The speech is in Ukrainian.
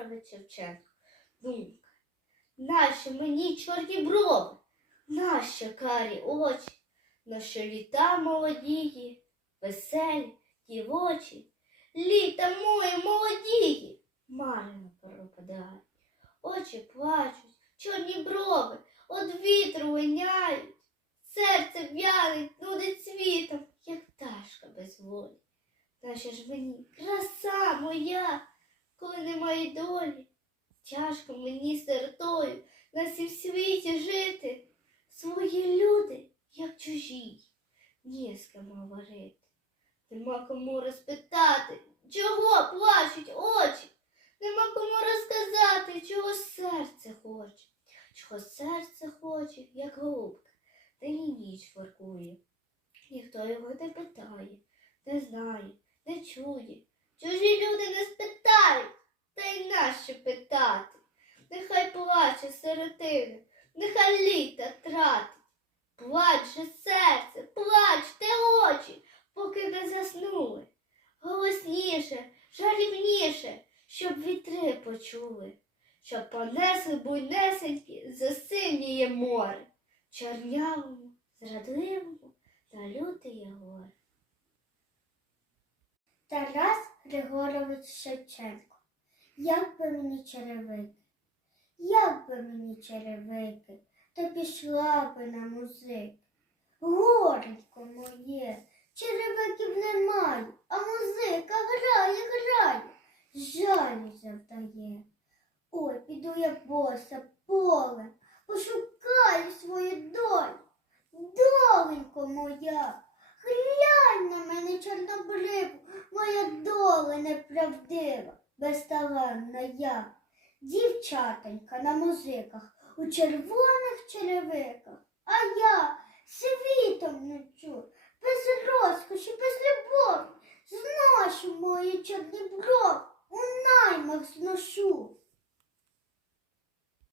Григорович Шевченко. Думка. Нащо мені чорні брови? Нащо карі очі? Нащо літа молодії, веселі дівочі? Літа мої молодії, марно пропадають. Очі плачуть, чорні брови, од вітру виняють. Серце в'янить, нудить світом, як пташка без волі. Наша ж мені краса моя, долі. Тяжко мені сиротою на сім світі жити. Свої люди, як чужі, ні з ким говорити. Нема кому розпитати, чого плачуть очі. Нема кому розказати, чого серце хоче. Чого серце хоче, як голубка, день і ніч воркує. Ніхто його не питає, не знає, не чує. Чужі люди не спитають, та й нащо питати. Нехай плаче сиротина, нехай літа тратить. Плач же серце, плачте очі, поки не заснули. Голосніше, жалібніше, щоб вітри почули, щоб понесли буйнесенькі засиніє море, чорнявому, зрадливому та лютиє горе. Тарас Григорович Шевченко. Як би мені черевики, як би мені черевики, то пішла би на музик. Горенько моє, черевиків немає, а музика грає, грає, жалю завдає. Ой, піду я боса полем, пошукаю свою долю. Доленько моя, глянь на мене чорнобриву, моя доля неправдива, безталанна я. Дівчатонька на музиках у червоних черевиках, а я світом ночу, без розкоші, без любові, зношу мої чорні бров, у наймах зношу.